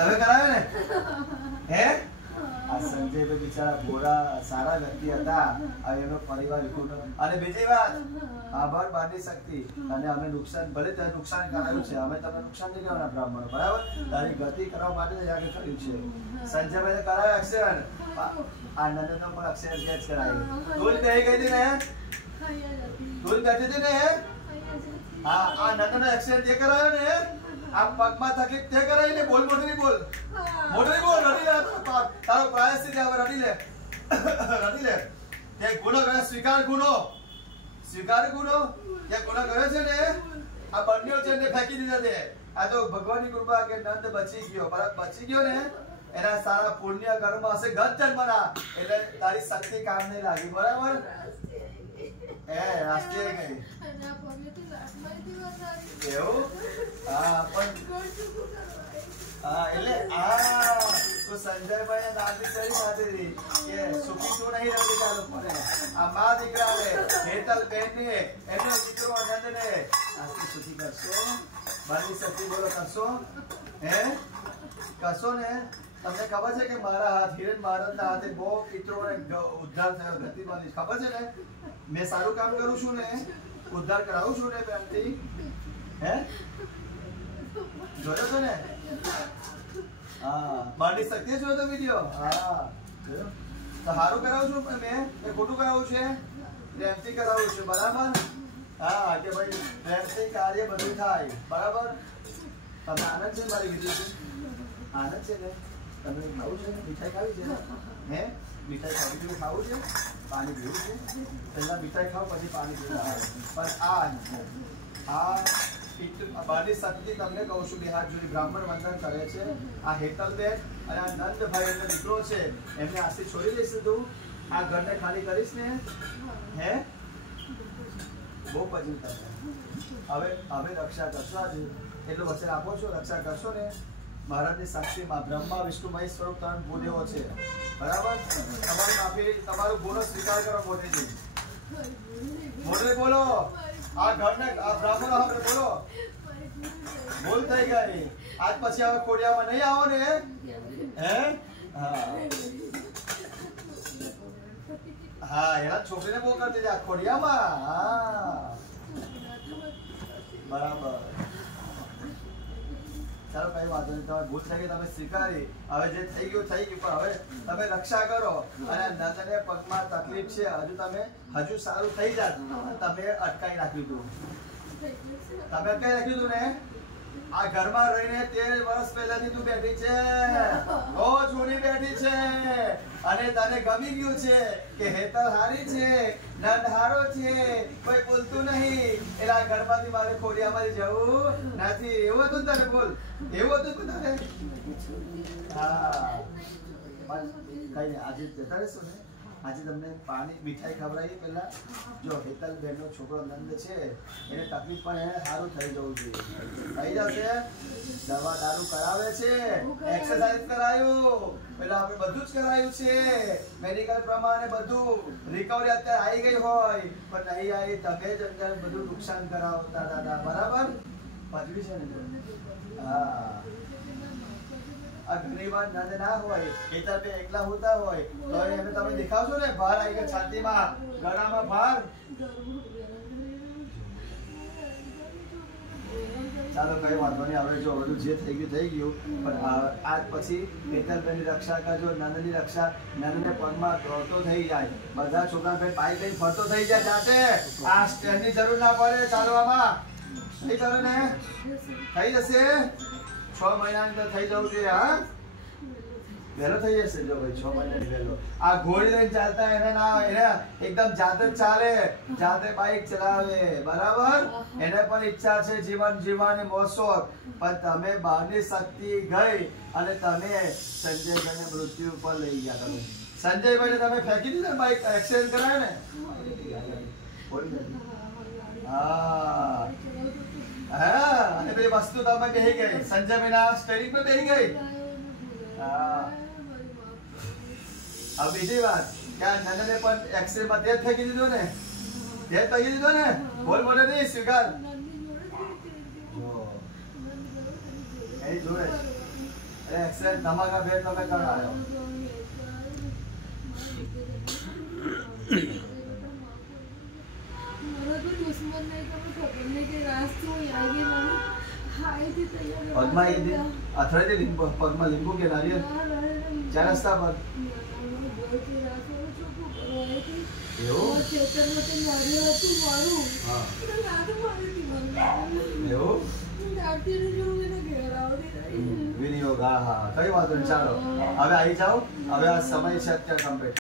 તમે કરાવ્યો ને હે? આ સંજયભાઈ બિચારા ગોરા સારા વ્યક્તિ હતા, એનો પરિવાર અને બીજી વાત આભાર બાંધી શક્તિ અને અમે નુકસાન ભલે ત્યાં નુકસાન કરાયું છે, અમે તમને નુકસાન નહીં કરવાના બ્રાહ્મણો, બરાબર? તારી ગતિ કરવા માટે આગળ કર્યું છે. સંજયભાઈ કરાયો એક્સિડન્ટ, આ નંદનો પણ એક્સિડન્ટ કેચ કરાયો. તું જ બેહી ગઈ હતી ને? તું જ બેઠી હતી ને? હા, આ નંદનો એક્સિડન્ટ તે કરાયો ને? આ પગમાં તકલીફ તે કરાઈ ને? બોલ મોટી બોલ, મોટી બોલ, રડી લે. તારો પ્રાયશ્ચિત હવે રડી લે, રડી લે. તે ગુનો કર્યો, સ્વીકાર ગુનો, સ્વીકાર ગુનો. તે ગુનો કર્યો છે ને, આ બંનેઓ છે ને ફેંકી દીધા છે. આ તો ભગવાનની કૃપા કે નંદ બચી ગયો, બરાબર? બચી ગયો ને, એના સારા પુણ્ય કર્મ હશે ગત જન્મના, એટલે તારી શક્તિ કામ નહીં લાગી, બરાબર? રાષ્ટ્રીય ગઈ એવું? હા, પણ એટલે તો સંજયભાઈ નાગરિક કરી માતી કે સુખી શું નહીં રહી ચાલો મને આ મા દીકરા ને હેતલ બેન ને એનો દીકરો આનંદ ને આથી સુખી કરશો. બાની શક્તિ બોલો કરશો? હે કરશો ને? તમને ખબર છે કે મારા હાથ હિરેન મહારાજના હાથે બહુ પિતરોને ઉદ્ધાર થયો, ગતિ બની, ખબર છે ને? મેં સારું કામ કરું છું ને, ઉદ્ધાર કરાવું છું ને પ્રેમથી. હે જોયો છો ને? હા, બાની શક્તિ જોયો તો વિડીયો? હા, તો સારું કરાવું છું મેં, ખોટું કરાવું છે? પ્રેમથી કરાવું છું, બરાબર? હા, કે ભાઈ પ્રેમથી કાર્ય બધું થાય, બરાબર? તમને આનંદ છે મારી વિડીયો? આનંદ છે ને? તમે ખાવું છે? મીઠાઈ ખાવી છે? હે મીઠાઈ ખાવી છે? ખાવું છે? પાણી પીવું છે? પહેલા મીઠાઈ ખાવ પછી પાણી પીવું. પણ આ બારની શક્તિ તમને કહું છું, બે હાથ જોડી બ્રાહ્મણ વંદન કરે છે. આ હેતલબેન અને આ નંદભાઈ એમનો દીકરો છે, એમને આથી છોડી દઈશ તું? આ ઘરને ખાલી કરીશ ને? હે બહુ પછી તમે હવે રક્ષા કરશો, આજે એટલું વચન આપો છો, રક્ષા કરશો ને? મહારાજની સાક્ષીમાં બ્રહ્મા વિષ્ણુ મહેશ સ્વરૂપ ત્રણ ભૂદેવો છે, બરાબર? તમારી માફી, તમારો ગુનો સ્વીકાર કરો મોટેજી, મોટે બોલો. આ ઘરને આ બ્રાહ્મણ આપણે બોલો, ભૂલ થઈ ગઈ, આજ પછી હવે ખોડિયામાં નહીં આવો ને? હે હા, એના છોકરીને બહુ કરતી હતી આ ખોડિયામાં. હા, બરાબર. ચાલો કઈ વાંધો નહીં, તમે ભૂલ થઈ ગઈ, તમે સ્વીકારી, હવે જે થઈ ગયું થઈ ગયું, પણ હવે તમે રક્ષા કરો. અને નંદને પગમાં તકલીફ છે, હજુ સારું થઈ જાત, તમે અટકાઈ નાખ્યું હતું, તમે અટકાઈ નાખ્યું હતું ને? આ ઘરમાં રહીને 13 વર્ષ પહેલાથી તું બેઠી છે, બહુ જૂની બેઠી છે, અને તને ગમી ગયું છે કે હેતલ હારી છે, નંદ હારો છે, કોઈ બોલતું નહીં, એટલે આ ઘરમાંથી મારે ખોડિયામાંથી જવું નથી. એવું હતું તને? બોલ, એવું હતું તને? હા, કઈ નહીં, આજે જતા રહેશો ને? આજે તમને પાણી મીઠાઈ ખવડાવી. પહેલા જો હેતલ બેન નો છોકરો નંદ છે, એને તકલીફ પણ એને સારું થઈ જવું જોઈએ, થઈ જશે. દવા દારૂ કરાવે છે, એક્સરસાઇઝ કરાયું, પેલા આપણે બધું જ કરાયું છે મેડિકલ પ્રમાણે, બધું રિકવરી અત્યારે આવી ગઈ હોય પણ નહીં આવી, તમે જ અંદર બધું નુકસાન કરાવતા દાદા, બરાબર? પજવી છે ને? હા, ઘણી વાર નંદ ના હોય, હેતલ બે એકલા હોતા હોય તો એને તમે દેખાવશો ને, ભાર આવી ગયો છાતીમાં, ગળામાં ભાર. ચાલો કઈ વાંધો નહીં, હવે જો બધું જે થઈ ગયું, પણ આજ પછી હેતલબેનની રક્ષા કરજો, નંદની રક્ષા. નંદને પગમાં દોડતો થઈ જાય, બધા છોકરા પાઈ લઈને ફરતો થઈ જાય જાતે, આ સ્ટેન્ડની જરૂર ના પડે ચાલવામાં. નહીં કરો ને? થઈ જશે, 6 મહિનાની અંદર થઈ જવું જોઈએ. હા, વહેલો થઈ જશે. જો ભાઈ 6 મહિનાની વહેલો. આ ઘોડી લઈને ચાલતા એને ના, એને એકદમ જાતે જ ચાલે, જાતે બાઈક ચલાવે, બરાબર? એને પણ ઈચ્છા છે જીવન જીવવાની, મોજશોખ, પણ તમે બહારની શક્તિ ગઈ અને તમે સંજયભાઈને મૃત્યુ પર લઈ ગયા. તમે સંજયભાઈને તમે ફેંકી દીધા, બાઈક એક્સિડન્ટ કરાયો ને? હા, અને પેલી વસ્તુ તમે બેહી ગઈ, સંજયભાઈના સ્ટેરિંગ પર બેહી ગઈ. હા, હવે બીજી વાત કે આ નંદને પણ એક્સિડન્ટમાં ડેથ થઈ દીધો ને? ડેથ થઈ દીધો ને? બોલ બોલે નહીં, સ્વીકાર. એ જોડે એક્સેલ ધમાકા ભેર તમે કરાયો પગમાં અથડાઈ લીંબુ પગમાં લીંબુ કે નારિયેળ ચાર રસ્તા પર એવું વિનિયોગ હા હા કઈ વાંધો નહીં ચાલો હવે આવી જાઓ હવે આ સમય છે અત્યારે કમ્પ્લીટ